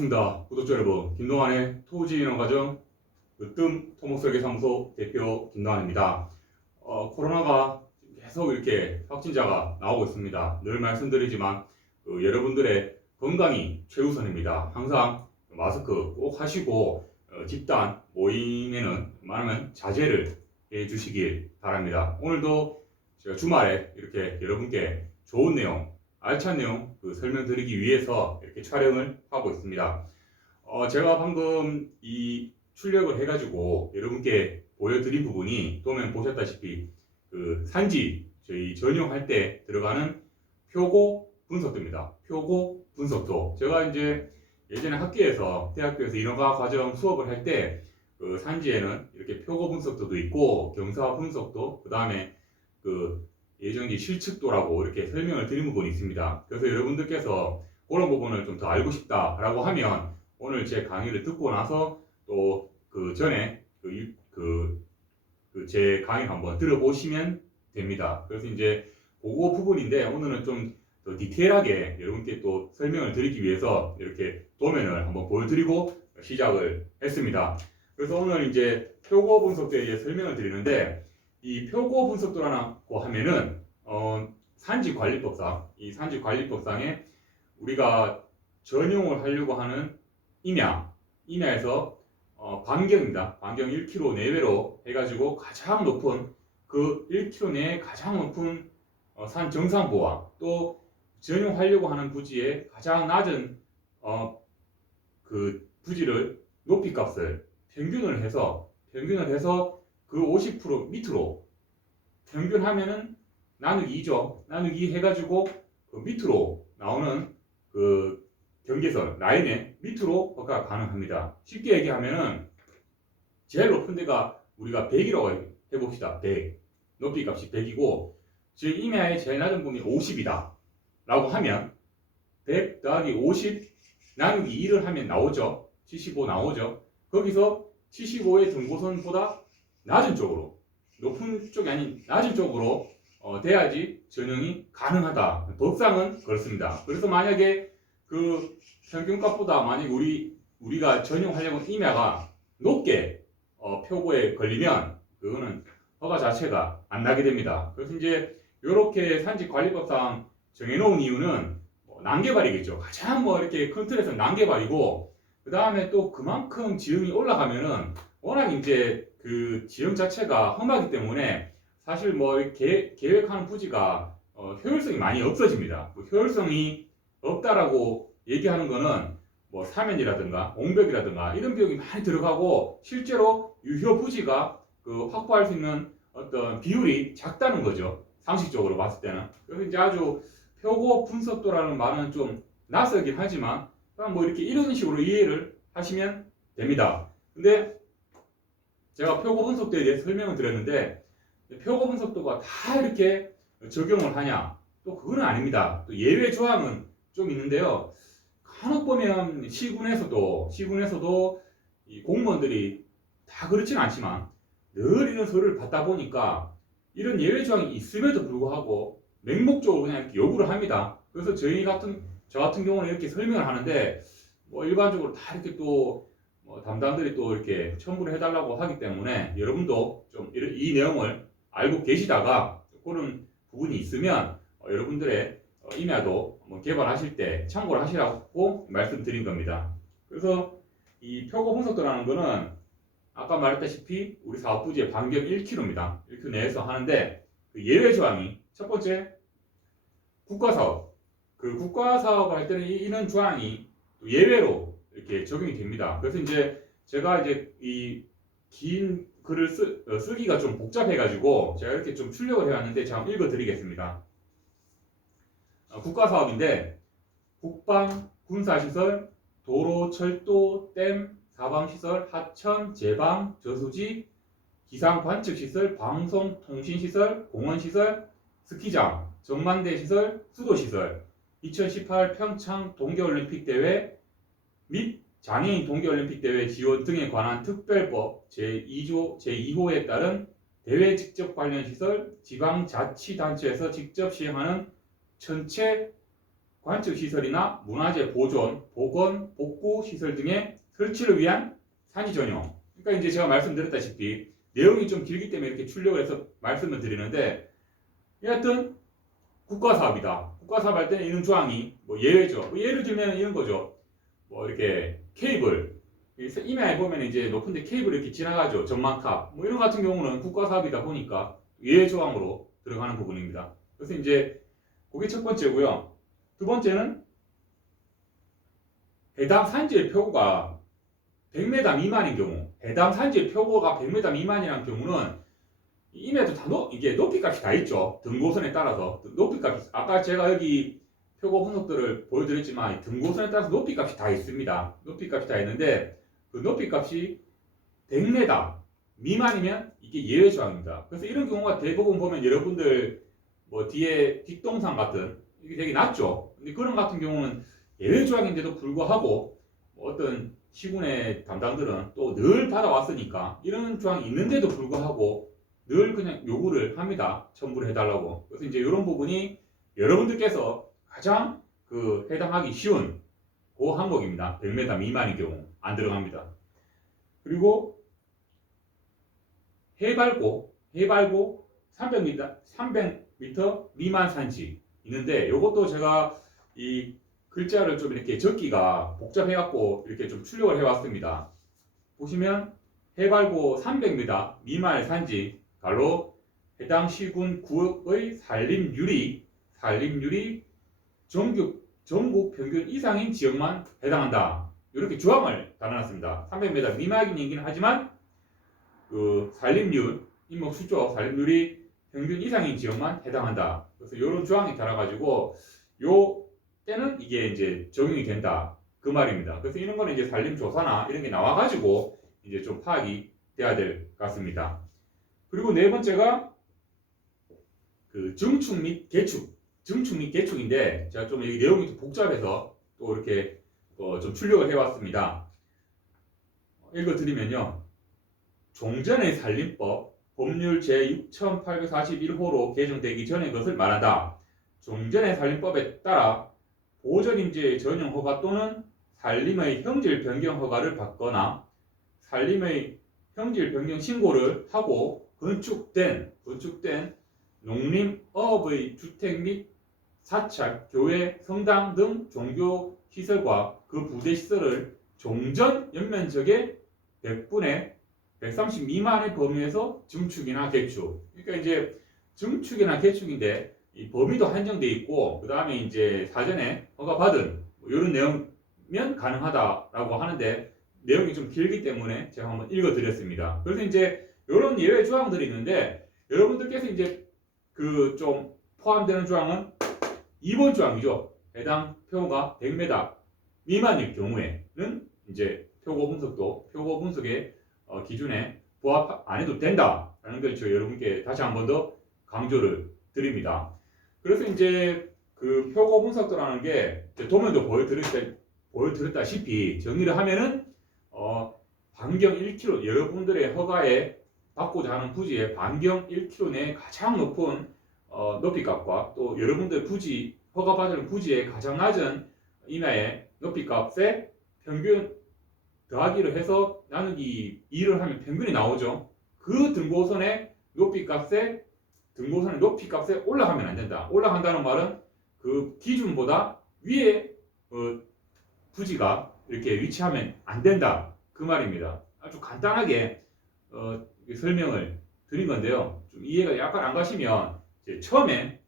반갑습니다. 구독자 여러분, 김동환의 토지인허가정 으뜸 토목설계사무소 대표 김동환입니다. 코로나가 계속 이렇게 확진자가 나오고 있습니다. 늘 말씀드리지만 여러분들의 건강이 최우선입니다. 항상 마스크 꼭 하시고 집단 모임에는 웬만하면 자제를 해주시길 바랍니다. 오늘도 제가 주말에 이렇게 여러분께 좋은 내용, 알찬 내용 설명드리기 위해서 이렇게 촬영을 하고 있습니다. 제가 방금 이 출력을 해가지고 여러분께 보여드린 부분이 도면 보셨다시피 산지 저희 전용할 때 들어가는 표고 분석도입니다. 표고 분석도. 제가 이제 예전에 대학교에서 인허가 과정 수업을 할 때 산지에는 이렇게 표고 분석도도 있고 경사 분석도, 그 다음에 예정지 실측도라고 이렇게 설명을 드린 부분이 있습니다. 그래서 여러분들께서 그런 부분을 좀 더 알고 싶다라고 하면 오늘 제 강의를 듣고 나서 또 그 전에 제 강의를 한번 들어보시면 됩니다. 그래서 이제 그거 부분인데 오늘은 좀 더 디테일하게 여러분께 또 설명을 드리기 위해서 이렇게 도면을 한번 보여드리고 시작을 했습니다. 그래서 오늘 이제 표고 분석도에 대해 설명을 드리는데, 이 표고 분석도라고 하면은 산지관리법상, 이 산지관리법상에 우리가 전용을 하려고 하는 임야에서 반경입니다. 반경 1km 내외로 해가지고 가장 높은 1km 내에 가장 높은 산 정상부와 또 전용하려고 하는 부지의 가장 낮은 부지를 높이값을 평균을 해서 그 50% 밑으로 평균하면은 나누기 2죠. 나누기 2 해가지고 밑으로 나오는 경계선 라인의 밑으로 허가가 가능합니다. 쉽게 얘기하면은 제일 높은 데가 우리가 100이라고 해봅시다. 100. 높이 값이 100이고 지금 임야의 제일 낮은 부분이 50이다 라고 하면 100 더하기 50 나누기 2를 하면 나오죠. 75 나오죠. 거기서 75의 등고선보다 낮은 쪽으로, 높은 쪽이 아닌 낮은 쪽으로 돼야지 전용이 가능하다. 법상은 그렇습니다. 그래서 만약에 평균값보다 만약 우리가 전용하려는 임야가 높게 표고에 걸리면 그거는 허가 자체가 안 나게 됩니다. 그래서 이제 이렇게 산지관리법상 정해놓은 이유는 난개발이겠죠. 가장 이렇게 큰 틀에서 난개발이고, 그 다음에 또 그만큼 지형이 올라가면은 워낙 이제 지형 자체가 험하기 때문에 사실 계획하는 부지가 효율성이 많이 없어집니다. 효율성이 없다라고 얘기하는 거는 사면이라든가 옹벽이라든가 이런 비용이 많이 들어가고 실제로 유효 부지가 확보할 수 있는 어떤 비율이 작다는 거죠. 상식적으로 봤을 때는. 그래서 이제 아주 표고 분석도라는 말은 좀 낯설긴 하지만 그냥 이렇게 이런 식으로 이해를 하시면 됩니다. 근데 제가 표고 분석도에 대해서 설명을 드렸는데 표고 분석도가 다 이렇게 적용을 하냐? 또 그건 아닙니다. 또 예외 조항은 좀 있는데요. 간혹 보면 시군에서도 이 공무원들이 다 그렇지는 않지만 늘 이런 서류를 받다 보니까 이런 예외 조항이 있음에도 불구하고 맹목적으로 그냥 이렇게 요구를 합니다. 그래서 저 같은 경우는 이렇게 설명을 하는데 일반적으로 다 이렇게 또 담당들이 또 이렇게 첨부를 해달라고 하기 때문에 여러분도 좀 이 내용을 알고 계시다가 그런 부분이 있으면 여러분들의 임야도 개발하실 때 참고를 하시라고 말씀드린 겁니다. 그래서 이 표고 분석도라는 거는 아까 말했다시피 우리 사업부지의 반경 1km입니다. 1km 내에서 하는데 예외 조항이 첫 번째 국가사업. 국가사업을 할 때는 이런 조항이 예외로 이렇게 적용이 됩니다. 그래서 이제 제가 이 긴 글을 쓰기가 좀 복잡해가지고 제가 이렇게 좀 출력을 해왔는데 제가 한번 읽어드리겠습니다. 국가사업인데 국방, 군사시설, 도로, 철도, 댐, 사방시설, 하천, 제방, 저수지, 기상관측시설, 방송, 통신시설, 공원시설, 스키장, 전망대시설, 수도시설, 2018 평창 동계올림픽 대회 및 장애인 동계올림픽 대회 지원 등에 관한 특별법 제2호에 따른 대회 직접 관련 시설, 지방자치단체에서 직접 시행하는 전체 관측 시설이나 문화재 보존, 복원, 복구 시설 등의 설치를 위한 산지 전용. 그러니까 이제 제가 말씀드렸다시피 내용이 좀 길기 때문에 이렇게 출력을 해서 말씀을 드리는데, 여하튼 국가 사업이다. 국가 사업 할 때는 이런 조항이 뭐 예외죠. 뭐 예를 들면 이런 거죠. 뭐 이렇게 케이블, 임야에 보면 이제 높은데 케이블 이렇게 지나가죠. 전망탑. 뭐 이런 같은 경우는 국가 사업이다 보니까 예외 조항으로 들어가는 부분입니다. 그래서 이제 그게 첫 번째고요. 두 번째는 해당 산지의 표고가 100m 미만인 경우, 해당 산지의 표고가 100m 미만이라는 경우는 임야도 다 이게 높이값이 다 있죠. 등고선에 따라서 높이값이, 아까 제가 여기 표고 분석들을 보여드렸지만 등고선에 따라서 높이값이 다 있습니다. 높이값이 다 있는데 그 높이값이 100m 미만이면 이게 예외 조항입니다. 그래서 이런 경우가 대부분 보면 여러분들 뭐 뒤에 뒷동산 같은 이게 되게 낮죠. 근데 그런 같은 경우는 예외 조항인데도 불구하고 뭐 어떤 시군의 담당들은 또 늘 받아왔으니까 이런 조항이 있는데도 불구하고 늘 그냥 요구를 합니다. 첨부를 해달라고. 그래서 이제 이런 부분이 여러분들께서 가장 그 해당하기 쉬운 그 항목입니다. 100m 미만인 경우 안 들어갑니다. 그리고 해발고 300m 미만 산지 있는데, 이것도 제가 이 글자를 좀 이렇게 적기가 복잡해갖고 이렇게 좀 출력을 해왔습니다. 보시면 해발고 300m 미만의 산지 가로 해당 시군 구역의 산림률이 전국 평균 이상인 지역만 해당한다. 이렇게 조항을 달아놨습니다. 300m 미만이긴 하지만 그 산림률, 인목 수조 산림률이 평균 이상인 지역만 해당한다. 그래서 이런 조항이 달아가지고 요 때는 이게 이제 적용이 된다. 그 말입니다. 그래서 이런 거는 이제 산림조사나 이런 게 나와가지고 이제 좀 파악이 돼야 될 것 같습니다. 그리고 네 번째가 그 증축 및 개축인데, 제가 좀 여기 내용이 좀 복잡해서 또 이렇게 좀 출력을 해왔습니다. 읽어드리면요. 종전의 산림법 법률 제6841호로 개정되기 전의 것을 말한다. 종전의 산림법에 따라 보전임지의 전용 허가 또는 산림의 형질 변경 허가를 받거나 산림의 형질 변경 신고를 하고 건축된 농림어업의 주택 및 사찰, 교회, 성당 등 종교 시설과 그 부대 시설을 종전 연면적의 100분의 130 미만의 범위에서 증축이나 개축. 그러니까 이제 증축이나 개축인데 이 범위도 한정돼 있고, 그 다음에 이제 사전에 허가 받은 뭐 이런 내용면 가능하다라고 하는데, 내용이 좀 길기 때문에 제가 한번 읽어드렸습니다. 그래서 이제 이런 예외 조항들이 있는데, 여러분들께서 이제 그 좀 포함되는 조항은 2번 조항이죠. 해당 표고가 100m 미만일 경우에는 이제 표고 분석의 기준에 부합 안 해도 된다라는 걸 저 여러분께 다시 한 번 더 강조를 드립니다. 그래서 이제 그 표고 분석도라는 게 도면도 보여드렸다시피 정리를 하면은 반경 1km, 여러분들의 허가에 받고자 하는 부지의 반경 1km 내에 가장 높은 높이값과 또 여러분들 부지, 허가받은 부지의 가장 낮은 임야의 높이값에 평균 더하기를 해서 나누기 2를 하면 평균이 나오죠. 그 등고선의 높이값에 올라가면 안 된다. 올라간다는 말은 그 기준보다 위에 부지가 이렇게 위치하면 안 된다. 그 말입니다. 아주 간단하게 설명을 드린 건데요. 좀 이해가 약간 안 가시면 이제 처음에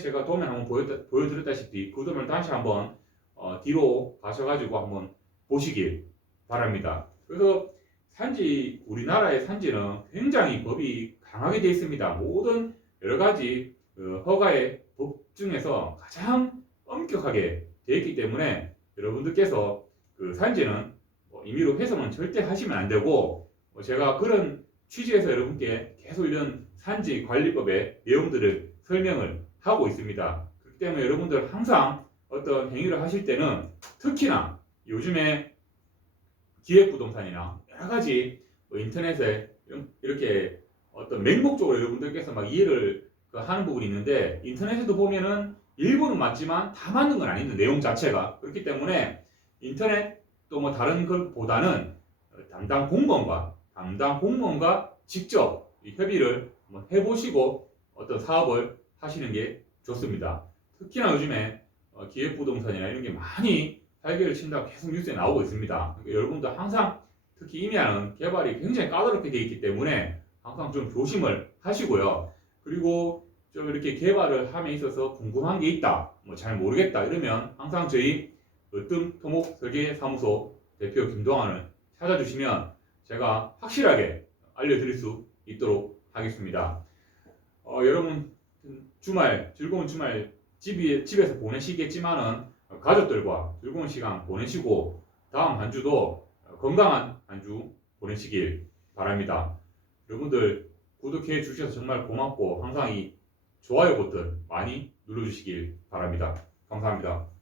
제가 도면 한번 보여드렸다시피 그 도면을 다시 한번 뒤로 가셔가지고 한번 보시길 바랍니다. 그래서 우리나라의 산지는 굉장히 법이 강하게 되어 있습니다. 모든 여러 가지 허가의 법 중에서 가장 엄격하게 되어 있기 때문에 여러분들께서 그 산지는 임의로 훼손은 절대 하시면 안 되고, 제가 그런 취지에서 여러분께 계속 이런 산지 관리법의 내용들을 설명을 하고 있습니다. 그렇기 때문에 여러분들 항상 어떤 행위를 하실 때는, 특히나 요즘에 기획부동산이나 여러 가지 인터넷에 이렇게 어떤 맹목적으로 여러분들께서 막 이해를 하는 부분이 있는데, 인터넷에도 보면은 일부는 맞지만 다 맞는 건 아닌데 내용 자체가 그렇기 때문에 인터넷 또 뭐 다른 것보다는 담당 공무원과 직접 협의를 한번 해보시고 어떤 사업을 하시는 게 좋습니다. 특히나 요즘에 기획부동산이나 이런 게 많이 활기를 친다고 계속 뉴스에 나오고 있습니다. 그러니까 여러분도 항상 특히 임야는 개발이 굉장히 까다롭게 되어 있기 때문에 항상 좀 조심을 하시고요. 그리고 좀 이렇게 개발을 함에 있어서 궁금한 게 있다, 뭐 잘 모르겠다 이러면 항상 저희 으뜸 토목 설계사무소 대표 김동환을 찾아주시면 제가 확실하게 알려드릴 수 있도록 하겠습니다. 여러분 주말 즐거운 주말 집에서 보내시겠지만은 가족들과 즐거운 시간 보내시고 다음 한 주도 건강한 한 주 보내시길 바랍니다. 여러분들 구독해 주셔서 정말 고맙고 항상 이 좋아요 버튼 많이 눌러주시길 바랍니다. 감사합니다.